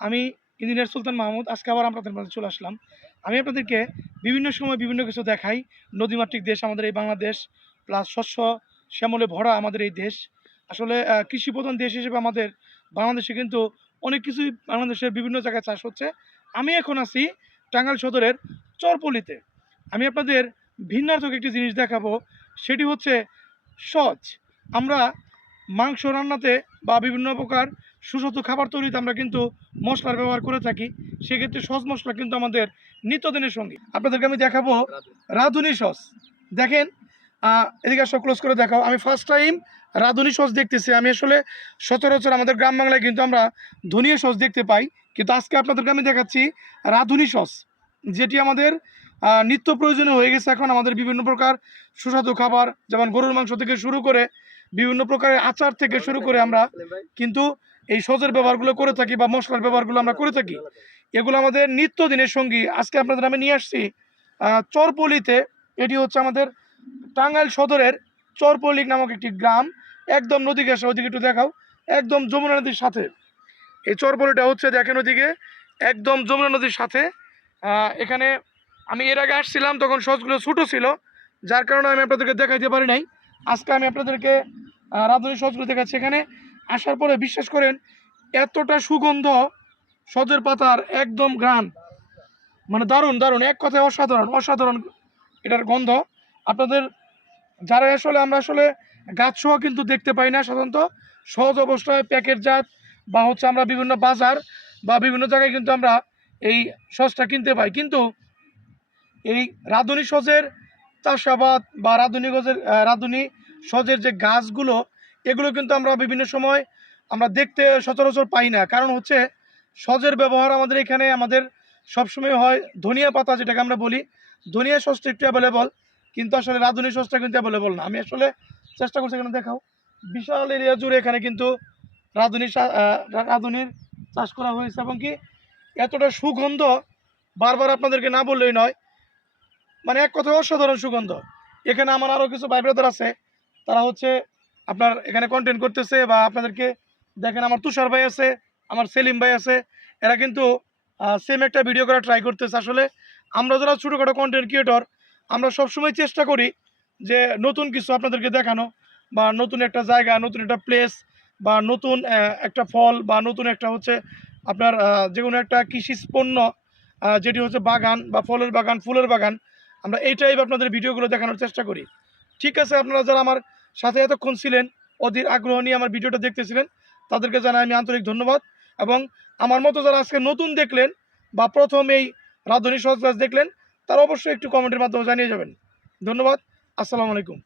আমি ইঞ্জিনিয়ার সুলতান মাহমুদ। আজকে আবার আপনাদের মাঝে চলে আসলাম। আমি আপনাদেরকে বিভিন্ন সময় বিভিন্ন কিছু দেখাই। নদীমাতৃক দেশ আমাদের এই বাংলাদেশ, প্লাস শস্য শ্যামলে ভরা আমাদের এই দেশ। আসলে কৃষি প্রধান দেশ হিসেবে আমাদের বাংলাদেশে কিন্তু অনেক কিছুই বাংলাদেশের বিভিন্ন জায়গায় চাষ হচ্ছে। আমি এখন আছি টাঙ্গাইল সদরের চরপল্লীতে। আমি আপনাদের ভিন্নার্থক একটি জিনিস দেখাবো, সেটি হচ্ছে সজ। আমরা মাংস রান্নাতে বা বিভিন্ন প্রকার সুস্বাদু খাবার তৈরিতে আমরা কিন্তু মশলার ব্যবহার করে থাকি। সেক্ষেত্রে সস মশলা কিন্তু আমাদের নিত্যদিনের সঙ্গী। আপনাদেরকে আমি দেখাবো রাঁধুনি সস। দেখেন, এদিকে সব ক্লোজ করে দেখাও। আমি ফার্স্ট টাইম রাঁধুনি সস দেখতেছি। আমি আসলে সচরাচর আমাদের গ্রাম বাংলায় কিন্তু আমরা ধনিয়া সস দেখতে পাই, কিন্তু আজকে আপনাদেরকে আমি দেখাচ্ছি রাঁধুনি সস, যেটি আমাদের নিত্য প্রয়োজনীয় হয়ে গেছে এখন। আমাদের বিভিন্ন প্রকার সুস্বাদু খাবার, যেমন গরুর মাংস থেকে শুরু করে বিভিন্ন প্রকারের আচার থেকে শুরু করে আমরা কিন্তু এই সজের ব্যবহারগুলো করে থাকি বা মশলার ব্যবহারগুলো আমরা করে থাকি। এগুলো আমাদের নিত্যদিনের সঙ্গী। আজকে আপনাদের আমি নিয়ে আসছি চরপল্লীতে। এটি হচ্ছে আমাদের টাঙ্গাইল সদরের চরপল্লী নামক একটি গ্রাম, একদম নদী ঘেঁষা। ওইদিকে একটু দেখাও, একদম যমুনা নদীর সাথে এই চরপল্লীটা হচ্ছে। দেখেন ওইদিকে একদম যমুনা নদীর সাথে। এখানে আমি এর আগে আসছিলাম, তখন সসগুলো ছোটো ছিল, যার কারণে আমি আপনাদেরকে দেখাইতে পারি নাই। আজকে আমি আপনাদেরকে রাঁধুনি সসগুলো দেখাচ্ছি। এখানে আসার পরে বিশ্বাস করেন, এতটা সুগন্ধ সজের পাতার, একদম ঘ্রাণ, মানে দারুণ দারুণ, এক কথায় অসাধারণ অসাধারণ এটার গন্ধ। আপনাদের যারা আসলে আমরা আসলে গাছসহ কিন্তু দেখতে পাই না সাধারণত, সহজ অবস্থায় প্যাকেটজাত বা হচ্ছে আমরা বিভিন্ন বাজার বা বিভিন্ন জায়গায় কিন্তু আমরা এই সসটা কিনতে পাই। কিন্তু এই রাঁধুনি সজের চাষাবাদ বা রাঁধুনি সজের যে গাছগুলো, এগুলো কিন্তু আমরা বিভিন্ন সময় আমরা দেখতে সচরাচর পাই না। কারণ হচ্ছে সজের ব্যবহার আমাদের এখানে আমাদের সবসময় হয় ধনিয়া পাতা, যেটাকে আমরা বলি। ধনিয়া সসটা একটু অ্যাভেলেবল, কিন্তু আসলে রাঁধুনি সসটা কিন্তু অ্যাভেলেবল না। আমি আসলে চেষ্টা করছি, এখানে দেখাও বিশাল এরিয়া জুড়ে এখানে কিন্তু রাঁধুনির চাষ করা হয়েছে, এবং কি এতটা সুগন্ধ বারবার আপনাদেরকে না বললেই নয়, মানে এক কথায় অসাধারণ সুগন্ধ। এখানে আমার আরও কিছু ভাই ব্রাদার আছে, তারা হচ্ছে আপনার এখানে কন্টেন্ট করতেছে, বা আপনাদেরকে দেখেন আমার তুষার ভাই আছে, আমার সেলিম ভাই আছে, এরা কিন্তু সেম একটা ভিডিও করা ট্রাই করতেছে। আসলে আমরা যারা ছোটোখাটো কন্টেন্ট ক্রিয়েটর, আমরা সবসময় চেষ্টা করি যে নতুন কিছু আপনাদেরকে দেখানো, বা নতুন একটা জায়গা, নতুন একটা প্লেস, বা নতুন একটা ফল, বা নতুন একটা হচ্ছে আপনার যে কোনো একটা কৃষি পণ্য, যেটি হচ্ছে বাগান বা ফলের বাগান, ফুলের বাগান, আমরা এই টাইপ আপনাদের ভিডিওগুলো দেখানোর চেষ্টা করি। ঠিক আছে, আপনারা যারা আমার সাথে এতক্ষণ ছিলেন, অধীর আগ্রহ নিয়ে আমার ভিডিওটা দেখতেছিলেন, তাদেরকে জানাই আমি আন্তরিক ধন্যবাদ। এবং আমার মতো যারা আজকে নতুন দেখলেন বা প্রথম এই রাঁধুনি সস দেখলেন, তারা অবশ্যই একটু কমেন্টের মাধ্যমে জানিয়ে যাবেন। ধন্যবাদ। আসসালামু আলাইকুম।